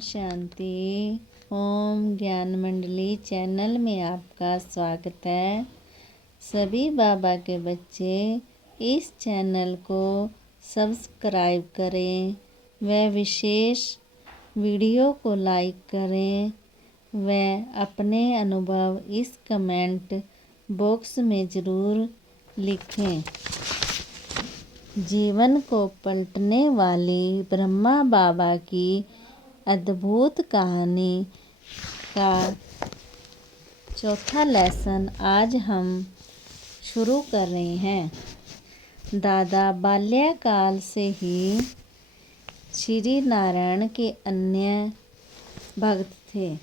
शांति। ओम ज्ञान मंडली चैनल में आपका स्वागत है। सभी बाबा के बच्चे इस चैनल को सब्सक्राइब करें व विशेष वीडियो को लाइक करें व अपने अनुभव इस कमेंट बॉक्स में ज़रूर लिखें। जीवन को पलटने वाली ब्रह्मा बाबा की अद्भुत कहानी का चौथा लेसन आज हम शुरू कर रहे हैं। दादा बाल्यकाल से ही श्री नारायण के अन्य भक्त थे।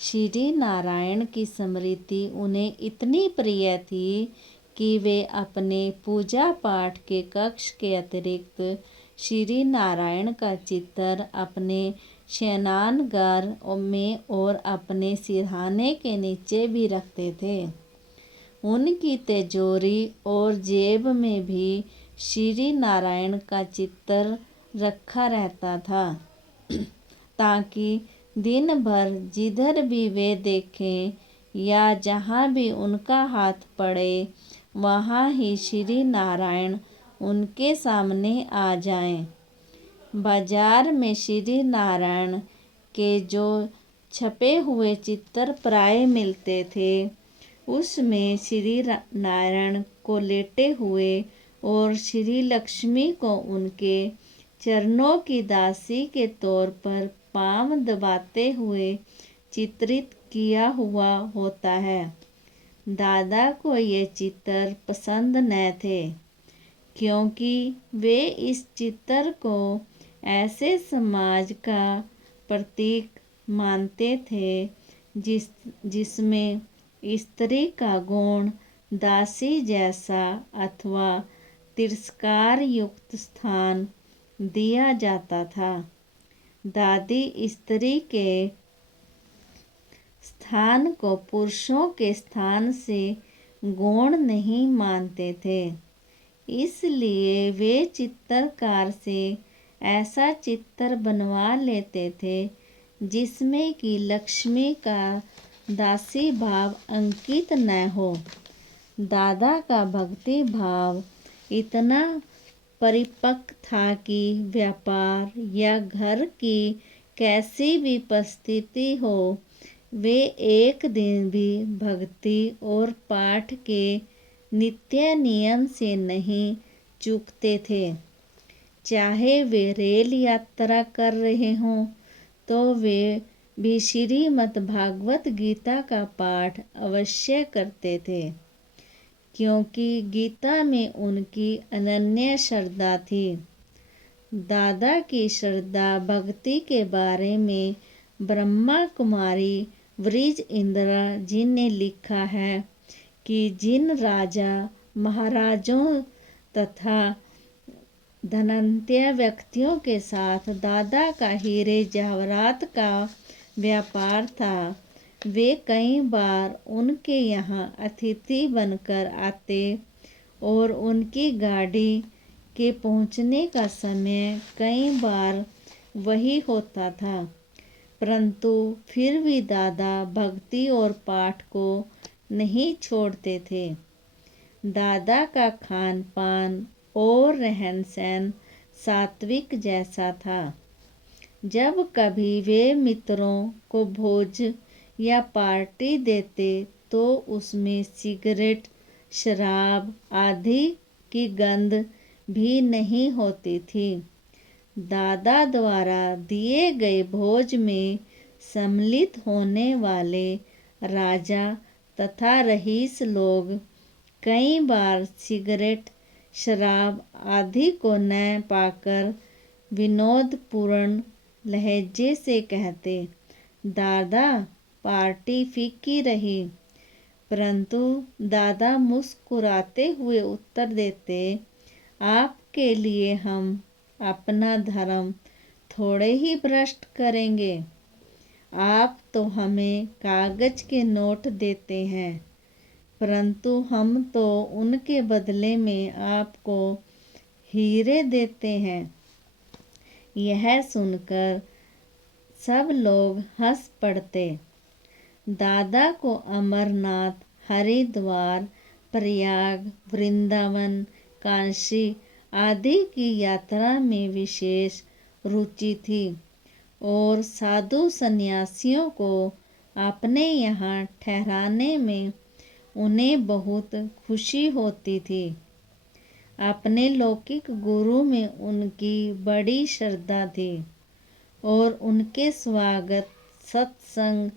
श्री नारायण की स्मृति उन्हें इतनी प्रिय थी कि वे अपने पूजा पाठ के कक्ष के अतिरिक्त श्री नारायण का चित्र अपने शयनागार में और अपने सिरहाने के नीचे भी रखते थे। उनकी तिजोरी और जेब में भी श्री नारायण का चित्र रखा रहता था ताकि दिन भर जिधर भी वे देखें या जहाँ भी उनका हाथ पड़े वहाँ ही श्री नारायण उनके सामने आ जाएं। बाजार में श्री नारायण के जो छपे हुए चित्र प्राय मिलते थे उसमें श्री नारायण को लेटे हुए और श्री लक्ष्मी को उनके चरणों की दासी के तौर पर पाँव दबाते हुए चित्रित किया हुआ होता है। दादा को ये चित्र पसंद न थे क्योंकि वे इस चित्र को ऐसे समाज का प्रतीक मानते थे जिसमें स्त्री का गुण दासी जैसा अथवा तिरस्कार युक्त स्थान दिया जाता था। दादी स्त्री के स्थान को पुरुषों के स्थान से गौण नहीं मानते थे, इसलिए वे चित्रकार से ऐसा चित्र बनवा लेते थे जिसमें कि लक्ष्मी का दासी भाव अंकित न हो। दादा का भक्ति भाव इतना परिपक्व था कि व्यापार या घर की कैसी भी परिस्थिति हो वे एक दिन भी भक्ति और पाठ के नित्य नियम से नहीं चूकते थे। चाहे वे रेल यात्रा कर रहे हों तो वे भी श्रीमद् भागवत गीता का पाठ अवश्य करते थे क्योंकि गीता में उनकी अनन्य श्रद्धा थी। दादा की श्रद्धा भक्ति के बारे में ब्रह्मा कुमारी वृज इंदिरा जी ने लिखा है कि जिन राजा महाराजों तथा धनवंत व्यक्तियों के साथ दादा का हीरे जवाहरात का व्यापार था वे कई बार उनके यहाँ अतिथि बनकर आते और उनकी गाड़ी के पहुँचने का समय कई बार वही होता था, परंतु फिर भी दादा भक्ति और पाठ को नहीं छोड़ते थे। दादा का खान पान और रहन सहन सात्विक जैसा था। जब कभी वे मित्रों को भोज या पार्टी देते तो उसमें सिगरेट, शराब आदि की गंध भी नहीं होती थी। दादा द्वारा दिए गए भोज में सम्मिलित होने वाले राजा तथा रईस लोग कई बार सिगरेट, शराब आदि को न पाकर विनोदपूर्ण लहजे से कहते, दादा पार्टी फीकी रही, परंतु दादा मुस्कुराते हुए उत्तर देते, आपके लिए हम अपना धर्म थोड़े ही भ्रष्ट करेंगे। आप तो हमें कागज के नोट देते हैं, परंतु हम तो उनके बदले में आपको हीरे देते हैं। यह सुनकर सब लोग हंस पड़ते। दादा को अमरनाथ, हरिद्वार, प्रयाग, वृंदावन, काशी आदि की यात्रा में विशेष रुचि थी और साधु सन्यासियों को अपने यहाँ ठहराने में उन्हें बहुत खुशी होती थी। अपने लौकिक गुरु में उनकी बड़ी श्रद्धा थी और उनके स्वागत, सत्संग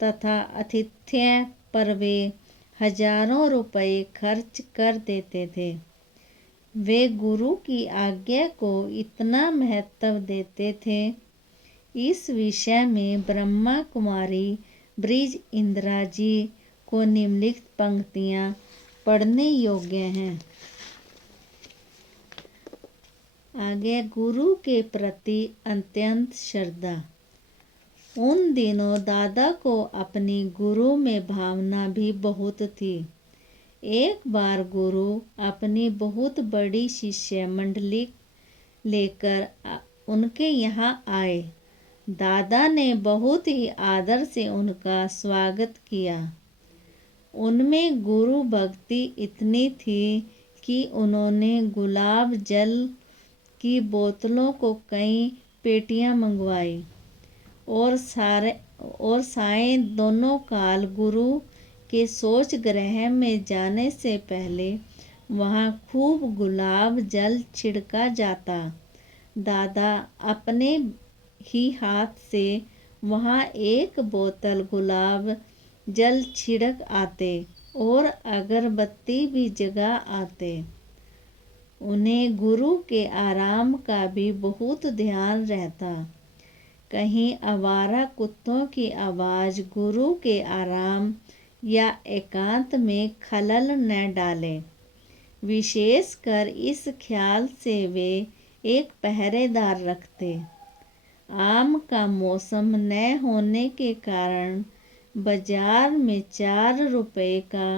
तथा आतिथ्य पर वे हजारों रुपए खर्च कर देते थे। वे गुरु की आज्ञा को इतना महत्व देते थे। इस विषय में ब्रह्मा कुमारी ब्रिज इंदिरा जी को निम्नलिखित पंक्तियाँ पढ़ने योग्य हैं। आगे, गुरु के प्रति अत्यंत श्रद्धा। उन दिनों दादा को अपनी गुरु में भावना भी बहुत थी। एक बार गुरु अपनी बहुत बड़ी शिष्य मंडली लेकर उनके यहाँ आए। दादा ने बहुत ही आदर से उनका स्वागत किया। उनमें गुरु भक्ति इतनी थी कि उन्होंने गुलाब जल की बोतलों को कई पेटियां मंगवाई और सायं दोनों काल गुरु के शौच गृह में जाने से पहले वहाँ खूब गुलाब जल छिड़का जाता। दादा अपने ही हाथ से वहाँ एक बोतल गुलाब जल छिड़क आते और अगरबत्ती भी जगा आते। उन्हें गुरु के आराम का भी बहुत ध्यान रहता। कहीं आवारा कुत्तों की आवाज़ गुरु के आराम या एकांत में खलल न डाले। विशेषकर इस ख्याल से वे एक पहरेदार रखते। आम का मौसम न होने के कारण बाजार में 4 रुपए का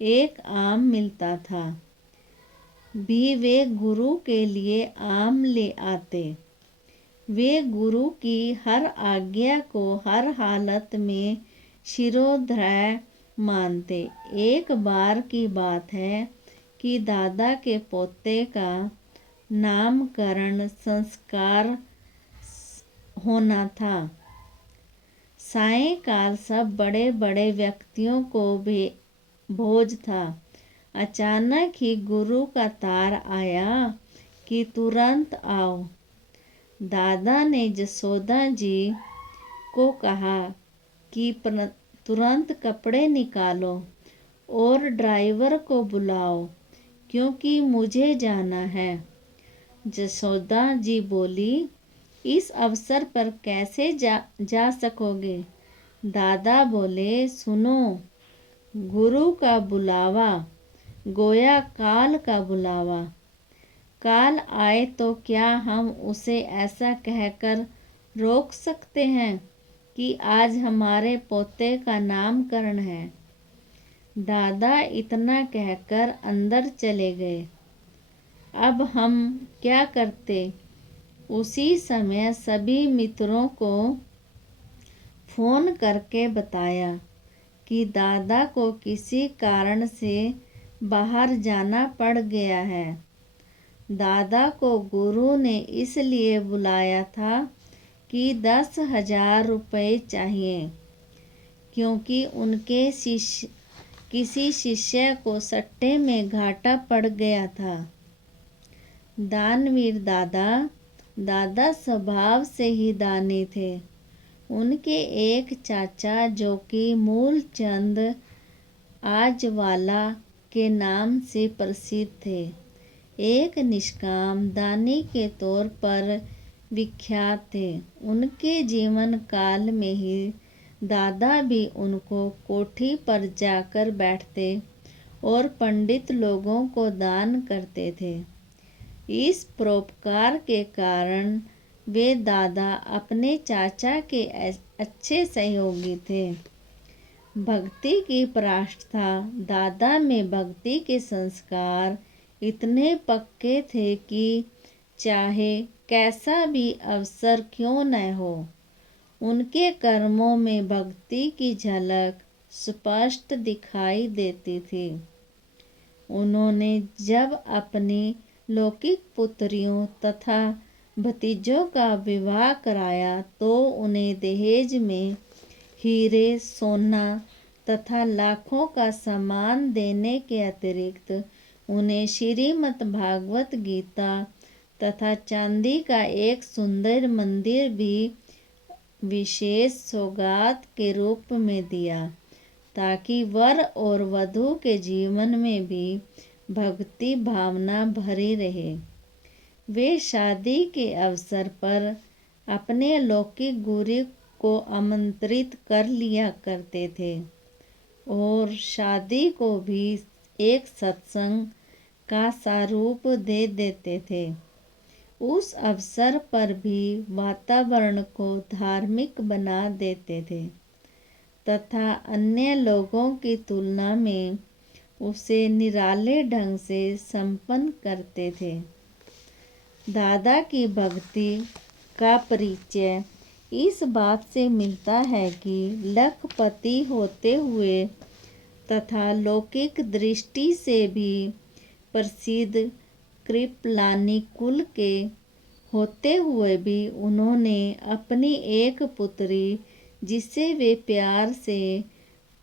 एक आम मिलता था भी वे गुरु के लिए आम ले आते। वे गुरु की हर आज्ञा को हर हालत में शिरोधार्य मानते। एक बार की बात है कि दादा के पोते का नामकरण संस्कार होना था। सायंकाल सब बड़े बड़े व्यक्तियों को भी भोज था। अचानक ही गुरु का तार आया कि तुरंत आओ। दादा ने जसोदा जी को कहा कि तुरंत कपड़े निकालो और ड्राइवर को बुलाओ क्योंकि मुझे जाना है। जसोदा जी बोली, इस अवसर पर कैसे जा सकोगे? दादा बोले, सुनो, गुरु का बुलावा गोया काल का बुलावा। काल आए तो क्या हम उसे ऐसा कहकर रोक सकते हैं कि आज हमारे पोते का नामकरण है? दादा इतना कहकर अंदर चले गए। अब हम क्या करते? उसी समय सभी मित्रों को फोन करके बताया कि दादा को किसी कारण से बाहर जाना पड़ गया है। दादा को गुरु ने इसलिए बुलाया था कि 10,000 रुपये चाहिए क्योंकि उनके किसी शिष्य को सट्टे में घाटा पड़ गया था। दानवीर दादा स्वभाव से ही दानी थे। उनके एक चाचा जो कि मूलचंद आजवाला के नाम से प्रसिद्ध थे, एक निष्काम दानी के तौर पर विख्यात थे। उनके जीवन काल में ही दादा भी उनको कोठी पर जाकर बैठते और पंडित लोगों को दान करते थे। इस परोपकार के कारण वे दादा अपने चाचा के अच्छे सहयोगी थे। भक्ति की पराकाष्ठा। दादा में भक्ति के संस्कार इतने पक्के थे कि चाहे कैसा भी अवसर क्यों न हो, उनके कर्मों में भक्ति की झलक स्पष्ट दिखाई देती थी। उन्होंने जब अपनी लौकिक पुत्रियों तथा भतीजों का विवाह कराया तो उन्हें दहेज में हीरे, सोना तथा लाखों का सामान देने के अतिरिक्त उन्हें श्रीमद् भागवत गीता तथा चांदी का एक सुंदर मंदिर भी विशेष सौगात के रूप में दिया, ताकि वर और वधू के जीवन में भी भक्ति भावना भरी रहे। वे शादी के अवसर पर अपने लौकिक गुरु को आमंत्रित कर लिया करते थे और शादी को भी एक सत्संग का स्वरूप दे देते थे। उस अवसर पर भी वातावरण को धार्मिक बना देते थे तथा अन्य लोगों की तुलना में उसे निराले ढंग से संपन्न करते थे। दादा की भक्ति का परिचय इस बात से मिलता है कि लखपति होते हुए तथा लौकिक दृष्टि से भी प्रसिद्ध कृपलानी कुल के होते हुए भी उन्होंने अपनी एक पुत्री, जिसे वे प्यार से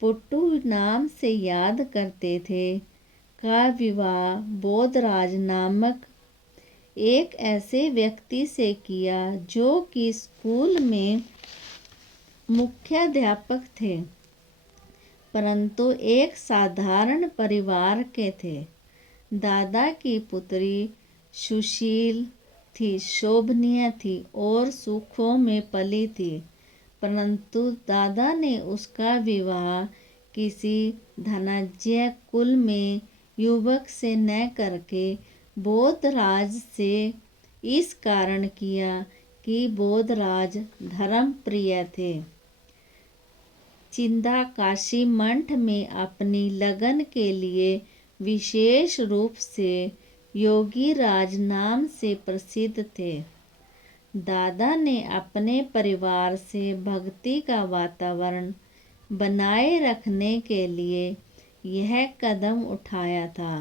पुट्टू नाम से याद करते थे, का विवाह बोधराज नामक एक ऐसे व्यक्ति से किया जो कि स्कूल में मुख्याध्यापक थे, परंतु एक साधारण परिवार के थे। दादा की पुत्री सुशील थी, शोभनीय थी और सुखों में पली थी, परंतु दादा ने उसका विवाह किसी धनाढ्य कुल में युवक से न करके बोधराज से इस कारण किया कि बोधराज धर्म प्रिय थे। चिंदाकाशी मठ में अपनी लगन के लिए विशेष रूप से योगी राज नाम से प्रसिद्ध थे। दादा ने अपने परिवार से भक्ति का वातावरण बनाए रखने के लिए यह कदम उठाया था।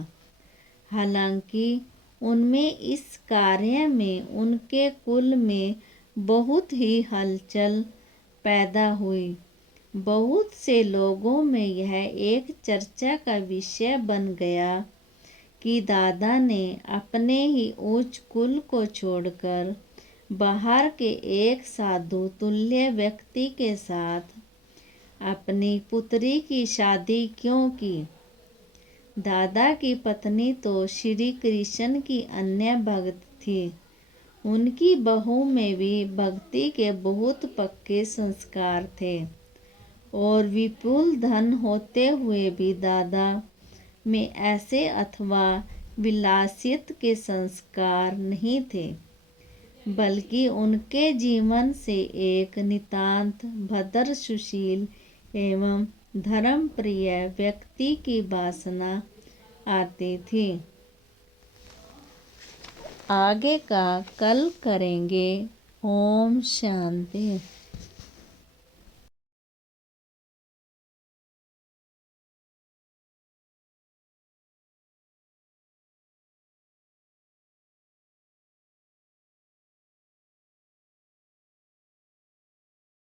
हालांकि उनमें इस कार्य में उनके कुल में बहुत ही हलचल पैदा हुई। बहुत से लोगों में यह एक चर्चा का विषय बन गया कि दादा ने अपने ही उच्च कुल को छोड़कर बाहर के एक साधु तुल्य व्यक्ति के साथ अपनी पुत्री की शादी क्यों की। दादा की पत्नी तो श्री कृष्ण की अन्य भक्त थी। उनकी बहू में भी भक्ति के बहुत पक्के संस्कार थे और विपुल धन होते हुए भी दादा में ऐसे अथवा विलासियत के संस्कार नहीं थे, बल्कि उनके जीवन से एक नितांत भद्र, सुशील एवं धर्म प्रिय व्यक्ति की वासना आती थी। आगे का कल करेंगे। ओम शांति।